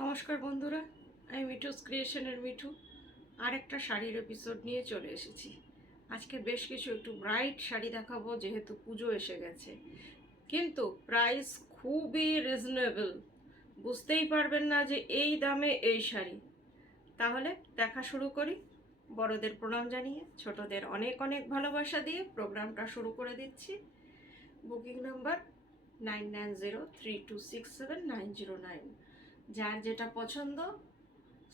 নমস্কার বন্ধুরা, আমি মিঠুস ক্রিয়েশনের মিঠু আরেকটা শাড়ির এপিসোড নিয়ে চলে এসেছি। আজকে বেশ কিছু একটু ব্রাইট শাড়ি দেখাবো, যেহেতু পুজো এসে গেছে, কিন্তু প্রাইস খুবই রিজনেবল। বুঝতেই পারবেন না যে এই দামে এই শাড়ি। তাহলে দেখা শুরু করি। বড়দের প্রণাম জানিয়ে ছোটদের অনেক অনেক ভালোবাসা দিয়ে প্রোগ্রামটা শুরু করে দিচ্ছি। Booking number 9903267909। যার যেটা পছন্দ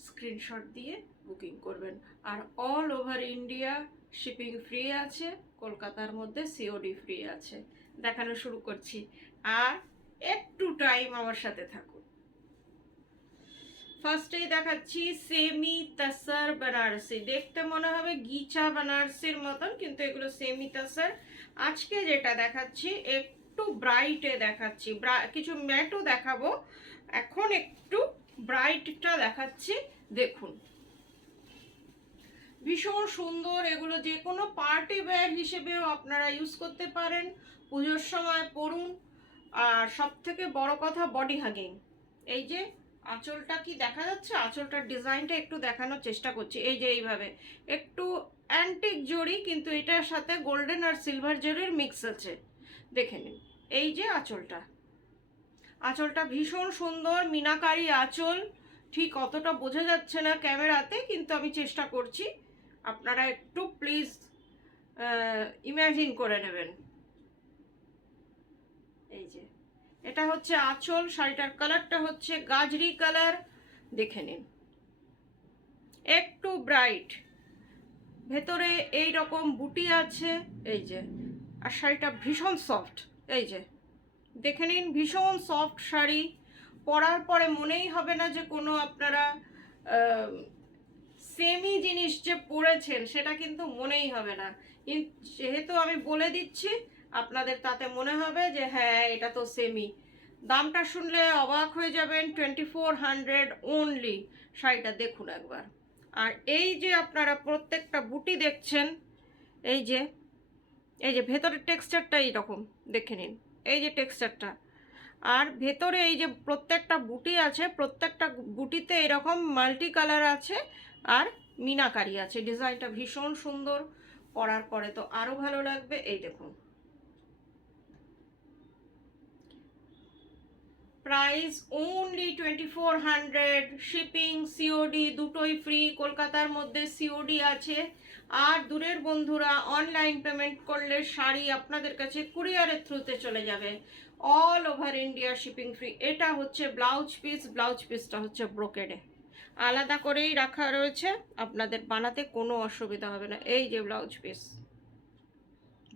স্ক্রিনশট দিয়ে বুকিং করবেন। আর all over India shipping free আছে, কলকাতার মধ্যে সিওডি ফ্রি আছে। দেখানো শুরু করছি, আর একটু টাইম আমার সাথে থাকুন। ফার্স্টেই দেখাচ্ছি সেমি তাসার বেনারসি। দেখতে মনে হবে গিচা বেনারসির মতন, কিন্তু এগুলো সেমি তাসার। আজকে যেটা দেখাচ্ছি একটু ব্রাইটে দেখাচ্ছি, কিছু ম্যাটও দেখাবো, এখন একটু ব্রাইটটা দেখাচ্ছি। দেখুন, ভীষণ সুন্দর। এগুলো যে কোনো পার্টি ওয়্যার হিসেবেও আপনারা ইউজ করতে পারেন, পুজোর সময় পরুন। আর সব থেকে বড় কথা, বডি হাগিং। এই যে আঁচলটা কি দেখা যাচ্ছে, আঁচলটার ডিজাইনটা একটু দেখানোর চেষ্টা করছি। এই যে এইভাবে একটু অ্যান্টিক জড়ি, কিন্তু এটার সাথে গোল্ডেন আর সিলভার জড়ির মিক্স আছে। দেখে নিন, এই যে আঁচলটা, আঁচলটা ভীষণ সুন্দর মিনাকারি আঁচল। ঠিক অতটা বোঝা যাচ্ছে না ক্যামেরাতে, কিন্তু আমি চেষ্টা করছি, আপনারা একটু প্লিজ ইমাজিন করে নেবেন। এই যে এটা হচ্ছে আঁচল, শাড়িটার কালারটা হচ্ছে গাজরি কালার। দেখে নিন, একটু ব্রাইট, ভেতরে এই রকম বুটি আছে। এই যে, আর শাড়িটা ভীষণ সফট। এই যে দেখে নিন, ভীষণ সফট শাড়ি। পরার পরে মনেই হবে না যে কোনো আপনারা সেমি জিনিস যে পরেছেন, সেটা কিন্তু মনেই হবে না। যেহেতু আমি বলে দিচ্ছি, আপনাদের তাতে মনে হবে যে হ্যাঁ এটা তো সেমি। দামটা শুনলে অবাক হয়ে যাবেন, 2400 অনলি। শাড়িটা দেখুন একবার। আর এই যে আপনারা প্রত্যেকটা বুটি দেখছেন, এই যে এই যে ভেতরের টেক্সচারটা এইরকম, দেখে নিন এই যে টেক্সচারটা। আর ভেতরে এই যে প্রত্যেকটা বুটি আছে, প্রত্যেকটা বুটিতে এরকম মাল্টি কালার আছে, আর মিনাকারি আছে। ডিজাইনটা ভীষণ সুন্দর, পরার পরে তো আরও ভালো লাগবে। এই দেখুন, প্রাইস অনলি 2400। শিপিং সিওডি দুটোই ফ্রি। কলকাতার মধ্যে সিওডি আছে, আর দূরের বন্ধুরা অনলাইন পেমেন্ট করলে শাড়ি আপনাদের কাছে কুরিয়ারের থ্রুতে চলে যাবে। All over India shipping free. এটা হচ্ছে ব্লাউজ পিস, ব্লাউজ পিসটা হচ্ছে ব্রোকেডে, আলাদা করেই রাখা রয়েছে, আপনাদের বানাতে কোনো অসুবিধা হবে না। এই যে ব্লাউজ পিস,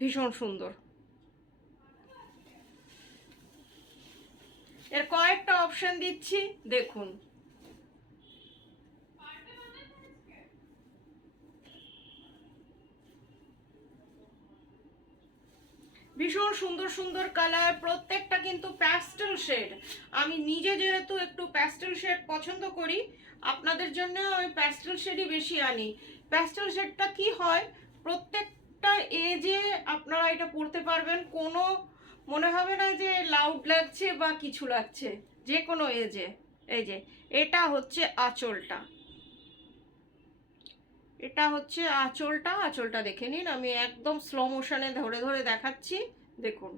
ভীষণ সুন্দর। এর কয়েকটা অপশন দিচ্ছি, দেখুন। ভীষণ সুন্দর সুন্দর কালার, প্রত্যেকটা কিন্তু প্যাস্টেল শেড। আমি নিজে যেহেতু একটু প্যাস্টেল শেড পছন্দ করি, আপনাদের জন্য আমি প্যাস্টেল শেডই বেশি আনি। প্যাস্টেল শেডটা কি হয়, প্রত্যেকটা এজে আপনারা এটা পরতে পারবেন, কোনো মনে হবে না যে লাউড লাগছে বা কিছু লাগছে, যে কোনো এজে। এই যে এটা হচ্ছে আঁচলটা, এটা হচ্ছে আঁচলটা। আঁচলটা দেখে নিন, আমি একদম স্লো মোশনে ধরে ধরে দেখাচ্ছি, দেখুন।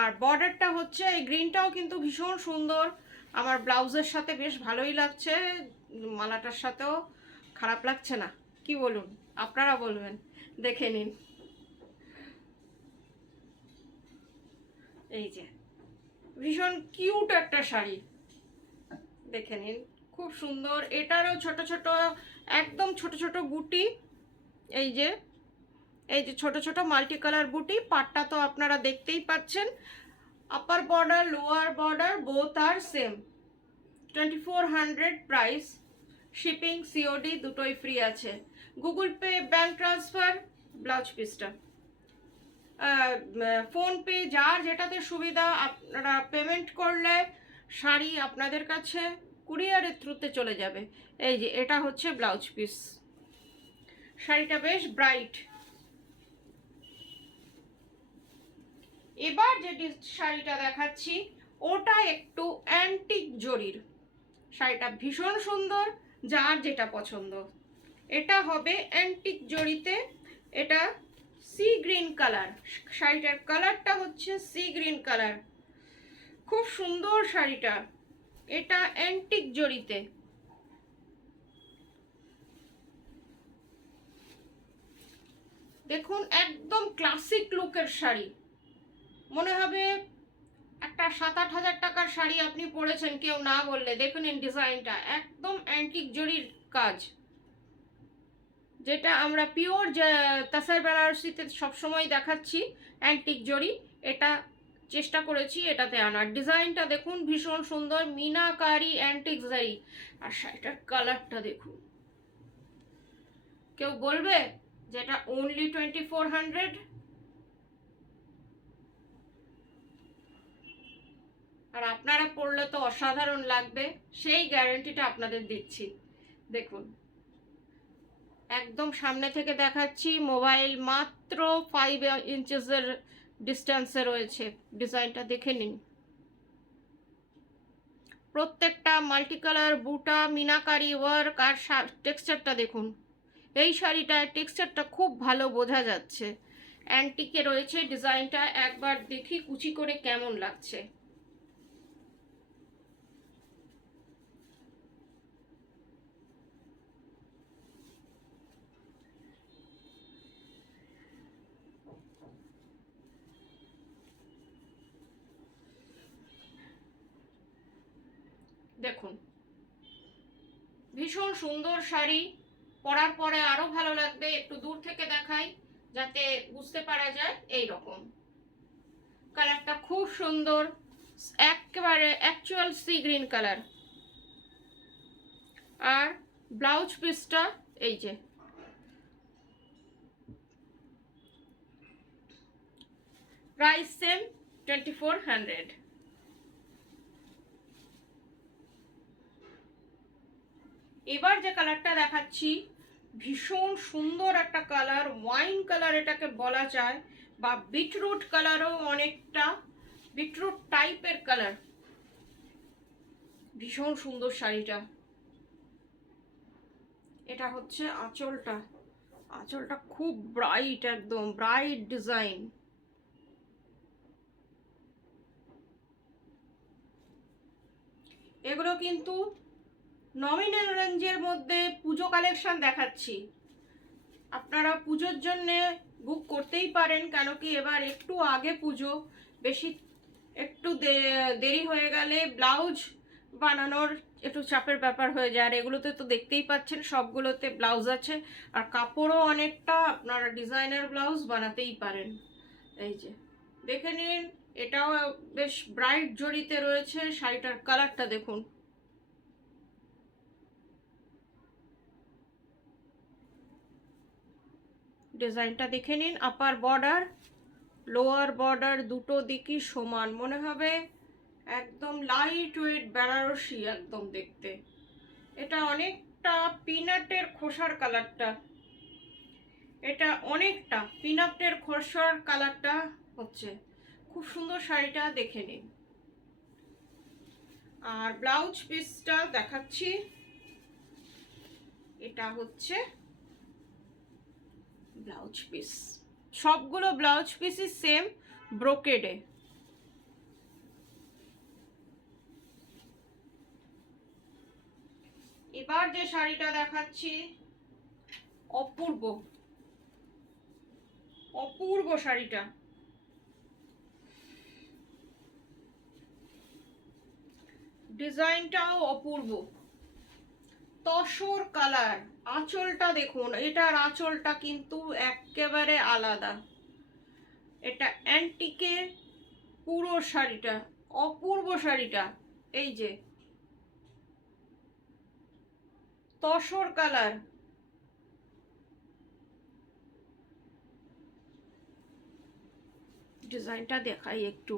আর বর্ডারটা হচ্ছে এই গ্রিনটাও কিন্তু ভীষণ সুন্দর, আমার ব্লাউজের সাথে বেশ ভালোই লাগছে, মালাটার সাথেও খারাপ লাগছে না। কি বলুন, আপনারা বলবেন। দেখে নিন, এই যে ভীষণ কিউট একটা শাড়ি, দেখে নিন, খুব সুন্দর। এটারও ছোট ছোট, একদম ছোট ছোট বুটি। এই যে এই যে ছোট ছোট মাল্টি কালার বুটি। পাটটা তো আপনারা দেখতেই পাচ্ছেন। Upper border lower border both আর সেম। 2400 প্রাইস। শিপিং সিওডি দুটোই ফ্রি আছে। Google Pay, bank transfer, blouse পিসটা ফোনপে, যার যেটাতে সুবিধা আপনারা পেমেন্ট করলে শাড়ি আপনাদের কাছে কুরিয়ারের থ্রুতে চলে যাবে। এই যে এটা হচ্ছে ব্লাউজ পিস। শাড়িটা বেশ ব্রাইট। এবার যে শাড়িটা দেখাচ্ছি ওটা একটু অ্যান্টিক জরির। শাড়িটা ভীষণ সুন্দর, যার যেটা পছন্দ। এটা হবে অ্যান্টিক জরিতে, এটা সি গ্রিন কালার, শাড়িটার কালারটা হচ্ছে সি গ্রিন কালার, খুব সুন্দর শাড়িটা। এটা অ্যান্টিক জরিতে, দেখুন একদম ক্লাসিক লুকের শাড়ি, মনে হবে একটা 7-8 হাজার টাকার শাড়ি আপনি পরেছেন কেউ না বললে। দেখুন এই ডিজাইনটা একদম অ্যান্টিক জরির কাজ, যেটা আমরা পিওর তাসার বেনারসিতে সবসময় দেখাচ্ছি অ্যান্টিক জরি, এটা চেষ্টা করেছি এটাতে আনার। ডিজাইনটা দেখুন ভীষণ সুন্দর, মিনাকারি অ্যান্টিক জারি, আর শাড়িটার কালারটা দেখুন। কেউ বলবে যে এটা অনলি 2400? আর আপনারা পরলে তো অসাধারণ লাগবে, সেই গ্যারান্টিটা আপনাদের দিচ্ছি। দেখুন একদম সামনে থেকে দেখাচ্ছি, মোবাইল মাত্র 5 ইঞ্চেসের ডিস্টেন্সে রয়েছে। ডিজাইনটা দেখে নিন, প্রত্যেকটা মাল্টি কালার বুটা, মিনাকারি ওয়ার্ক, আর টেক্সচারটা দেখুন। এই শাড়িটার টেক্সচারটা খুব ভালো বোঝা যাচ্ছে, অ্যান্টিকে রয়েছে ডিজাইনটা। একবার দেখি কুচি করে কেমন লাগছে। দেখুন ভীষণ সুন্দর শাড়ি, পরার পরে আরো ভালো লাগবে। একটু দূর থেকে দেখাই যাতে বুঝতে পারা যায়। এই রকম কালারটা খুব সুন্দর, একেবারে অ্যাকচুয়াল সি গ্রিন কালার। আর ব্লাউজ পিসটা এই যে, প্রাইস সেম 2400। এবার যে কালারটা দেখাচ্ছি ভীষণ সুন্দর একটা কালার, ওয়াইন কালার এটাকে বলা যায়, বা বিটরুট কালারও, অনেকটা বিটরুট টাইপের কালার। ভীষণ সুন্দর শাড়িটা। এটা হচ্ছে আঁচলটা, আঁচলটা খুব ব্রাইট, একদম ব্রাইট ডিজাইন। এগুলো কিন্তু নমিনাল রেঞ্জের মধ্যে পুজো কালেকশন দেখাচ্ছি, আপনারা পুজোর জন্যে বুক করতেই পারেন, কেন কি এবার একটু আগে পুজো, বেশি একটু দেরি হয়ে গেলে ব্লাউজ বানানোর একটু চাপের ব্যাপার হয়ে যায়। আর এগুলোতে তো দেখতেই পাচ্ছেন সবগুলোতে ব্লাউজ আছে, আর কাপড়ও অনেকটা, আপনারা ডিজাইনার ব্লাউজ বানাতেই পারেন। এই যে দেখে নিন, এটাও বেশ ব্রাইট জরিতে রয়েছে। শাড়িটার কালারটা দেখুন, ডিজাইনটা দেখে নিন। আপার বর্ডার, লোয়ার বর্ডার দুটো দিকই সমান, মনে হবে একদম লাইট ওয়েট বেনারসি একদম দেখতে। এটা অনেকটা পিনাটের খোসার কালারটা, এটা অনেকটা পিনাটের খোসার কালারটা হচ্ছে। খুব সুন্দর শাড়িটা, দেখে নিন। আর ব্লাউজ পিসটা দেখাচ্ছি, এটা হচ্ছে ব্লাউজ পিস, সবগুলো ব্লাউজ পিসই সেম ব্রোকেডে। এবার যে শাড়িটা দেখাচ্ছি অপূর্ব, অপূর্ব শাড়িটা। ডিজাইনটাও অপূর্ব, তসর কালার। আঁচলটা দেখুন, এটার আঁচলটা কিন্তু একেবারে আলাদা, এটা অ্যান্টিকে পুরো শাড়িটা, অপূর্ব শাড়িটা। এই যে তসর কালার, ডিজাইনটা দেখাই একটু,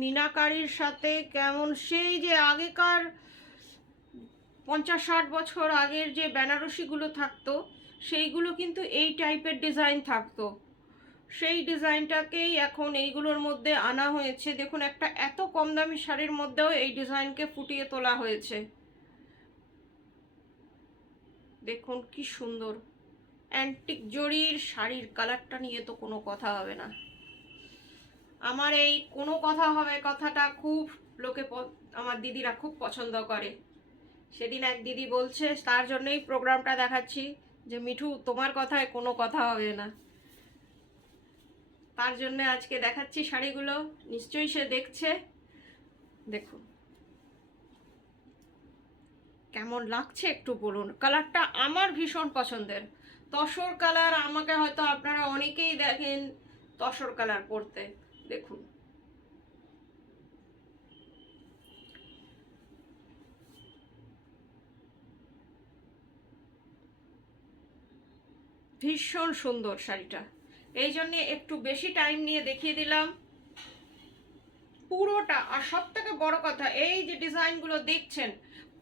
মিনাকারির সাথে কেমন সেই যে আগেকার 50-60 বছর আগের যে বেনারসিগুলো থাকতো, সেইগুলো কিন্তু এই টাইপের ডিজাইন থাকতো, সেই ডিজাইনটাকেই এখন এইগুলোর মধ্যে আনা হয়েছে। দেখুন একটা এত কম দামি শাড়ির মধ্যেও এই ডিজাইনকে ফুটিয়ে তোলা হয়েছে। দেখুন কি সুন্দর অ্যান্টিক জরির শাড়ির কালারটা নিয়ে তো কোনো কথা হবে না। আমার এই কোনো কথা হবে কথাটা খুব লোকে আমার দিদিরা খুব পছন্দ করে। সেদিন এক দিদি বলছে, তার জন্যই প্রোগ্রামটা দেখাচ্ছি, যে মিঠু তোমার কথায় কোনো কথা হবে না। তার জন্য আজকে দেখাচ্ছি শাড়িগুলো, নিশ্চয়ই সে দেখছে। দেখুন কেমন লাগছে একটু বলুন। কালারটা আমার ভীষণ পছন্দের, তসর কালার। আমাকে হয়তো আপনারা অনেকেই দেখেন তসর কালার পরতে। দেখুন ভীষণ সুন্দর শাড়িটা, এই জন্যে একটু বেশি টাইম নিয়ে দেখিয়ে দিলাম পুরোটা। আর সব থেকে বড় কথা, এই যে ডিজাইনগুলো দেখছেন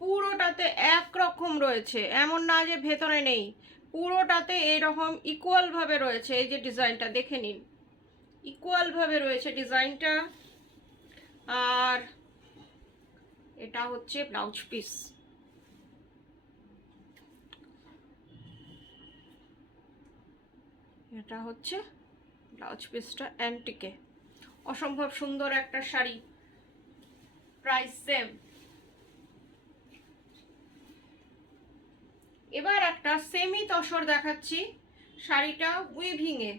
পুরোটাতে একরকম রয়েছে, এমন না যে ভেতরে নেই, পুরোটাতে এইরকম ইকুয়াল ভাবে রয়েছে। এই যে ডিজাইনটা দেখে নিন, ইকুয়াল ভাবে রয়েছে ডিজাইনটা। আর এটা হচ্ছে ব্লাউজ পিস। এটা হচ্ছে ব্লাউজ পিসটা অ্যান্টিকে, অসম্ভব সুন্দর একটা শাড়ি, প্রাইস সেম। এবার একটা সেমি তসর দেখাচ্ছি, শাড়িটা উইভিংয়ে,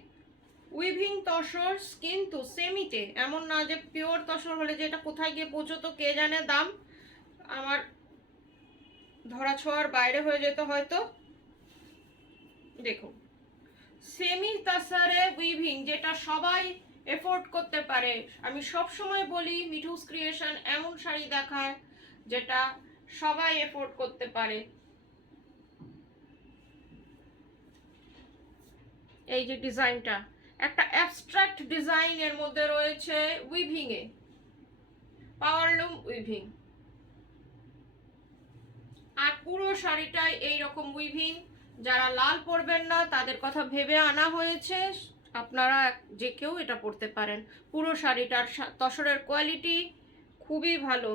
উইভিং তসর, কিন্তু সেমিতে, এমন না যে পিওর তসর হলে যে এটা কোথায় গিয়ে পৌঁছতো কে জানে, দাম আমার ধরা ছোঁয়ার বাইরে হয়ে যেত হয়তো। দেখুন সেমি তসরে উইভিং, যেটা সবাই এফোর্ড করতে পারে। আমি সব সময় বলি মিঠুস ক্রিয়েশন এমন শাড়ি দেখায় যেটা সবাই এফোর্ড করতে পারে। এই যে ডিজাইনটা একটা অ্যাবস্ট্রাক্ট ডিজাইন এর মধ্যে রয়েছে উইভিং এ, পাওয়ারলুম উইভিং, আর পুরো শাড়িটাই এইরকম উইভিং। যারা লাল পরবেন না তাদের কথা ভেবে আনা হয়েছে, আপনারা যে কেউ এটা পরতে পারেন। পুরো শাড়িটার তসরের কোয়ালিটি খুবই ভালো।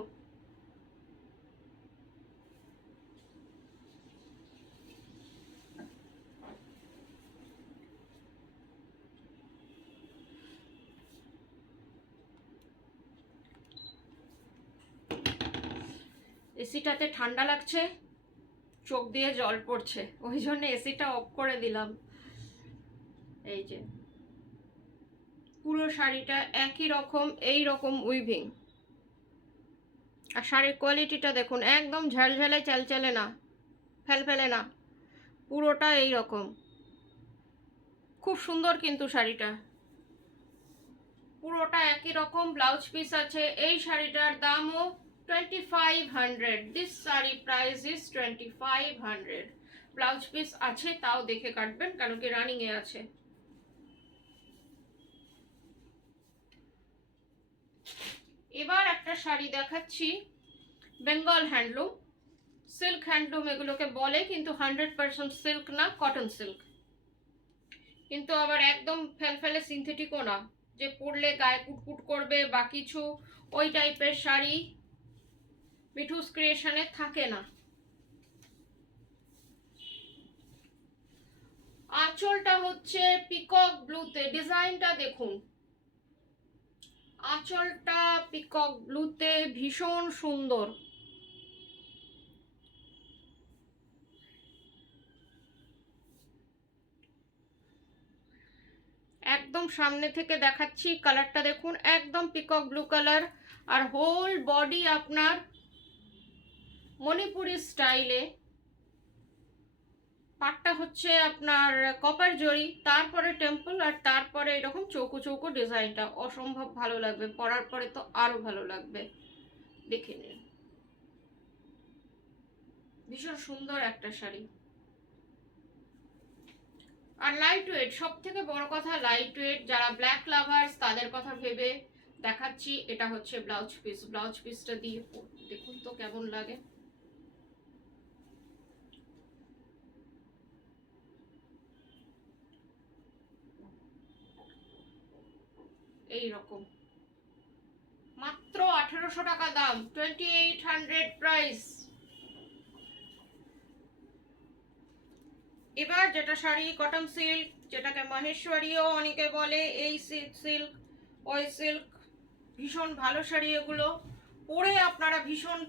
এসিটাতে ঠান্ডা লাগছে, চোখ দিয়ে জল পড়ছে, ওই জন্য এসিটা অফ করে দিলাম। এই যে পুরো শাড়িটা একই রকম, এই রকম উইভিং। আর শাড়ির কোয়ালিটিটা দেখুন, একদম ঝালঝালে চালচালে না, ফেলফেলে না, পুরোটা এই রকম। খুব সুন্দর কিন্তু শাড়িটা, পুরোটা একই রকম। ব্লাউজ পিস আছে। এই শাড়িটার দামও 2500। This sari price is 2500। Blouse piece আছে, তাও দেখে কাটবেন, কারণ কি রানিং এ আছে। এবার একটা শাড়ি দেখাচ্ছি, বেঙ্গল হ্যান্ডলুম, সিল্ক হ্যান্ডলুম এগুলোকে বলে, কিন্তু 100% সিল্ক না, কটন সিল্ক, কিন্তু আবার একদম ফেলফেলে সিনথেটিকও না যে পরলে গায়ে কুটকুট করবে বা কিছু, ওই টাইপের শাড়ি মিঠুস ক্রিয়েশনে থাকে না। আঁচলটা হচ্ছে পিকক ব্লুতে, ডিজাইনটা দেখুন, আঁচলটা পিকক ব্লুতে ভীষণ সুন্দর। একদম সামনে থেকে দেখাচ্ছি, কালারটা দেখুন, একদম পিকক ব্লু কালার। আর হোল বডি আপনার মণিপুরি স্টাইলে, পাটটা হচ্ছে আপনার কপার জরি, তারপরে টেম্পল, আর তারপরে এরকম চৌকো চৌকো ডিজাইনটা অসম্ভব ভালো লাগবে, পরার পরে তো আরো ভালো লাগবে। দেখে নিন, ভীষণ সুন্দর একটা শাড়ি। আর লাইট ওয়েট, সব থেকে বড় কথা লাইট ওয়েট। যারা ব্ল্যাক লাভার্স তাদের কথা ভেবে দেখাচ্ছি। এটা হচ্ছে ব্লাউজ পিস, ব্লাউজ পিসটা দিয়ে দেখুন তো কেমন লাগে। এই রকম, মাত্র 1800 টাকা দাম, 2800 প্রাইস। এবার যেটা শাড়ি কটন সিল্ক, যেটাকে মহেশ্বরীও অনেকে বলে, এই সিল্ক ওই সিল্ক, ভীষণ ভালো শাড়ি এগুলো। পরে আপনারা ভীষণ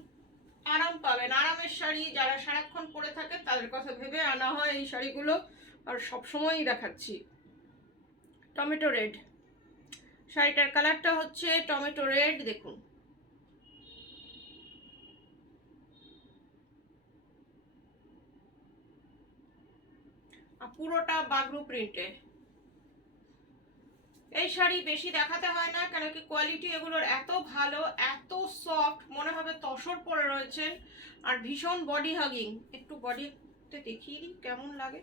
আরাম পাবেন, আরামের শাড়ি। যারা সারাক্ষণ পরে থাকে তাদের কথা ভেবে আনা হয় এই শাড়িগুলো, আর সবসময়ই দেখাচ্ছি। টমেটো রেড শাড়িটার কালারটা হচ্ছে টমেটো রেড, দেখুন। পুরোটা বাগরু প্রিন্টে। এই শাড়ি বেশি দেখাতে হয় না, কেন কি কোয়ালিটি এগুলোর এত ভালো, এত সফট, মনে হবে তসর পরে রয়েছেন। আর ভীষণ বডি হাগিং। একটু বডিতে দেখিয়ে দিই কেমন লাগে।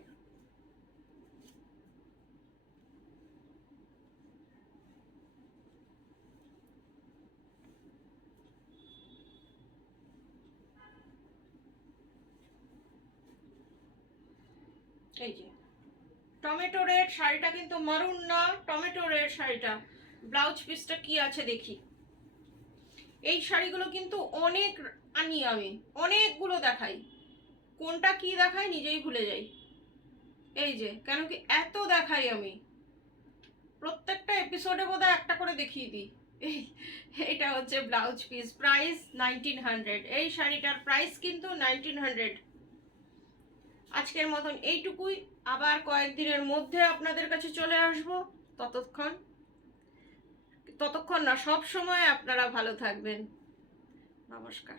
এই যে টমেটো রেড শাড়িটা, কিন্তু মারুন না, টমেটো রেড শাড়িটা। ব্লাউজ পিসটা কি আছে দেখি। এই শাড়িগুলো কিন্তু অনেক আনি, আমি অনেকগুলো দেখাই, কোনটা কি দেখাই নিজেই ভুলে যাই। এই যে, কেন কি এত দেখাই আমি, প্রত্যেকটা এপিসোডে বোধহয় একটা করে দেখিয়ে দিই। এটা হচ্ছে ব্লাউজ পিস, প্রাইস 1900। এই শাড়িটার প্রাইস কিন্তু 1900। আজকের মতন এইটুকুই, আবার কয়েকদিনের মধ্যে আপনাদের কাছে চলে আসব। ততক্ষণ না, সব সময় আপনারা ভালো থাকবেন। নমস্কার।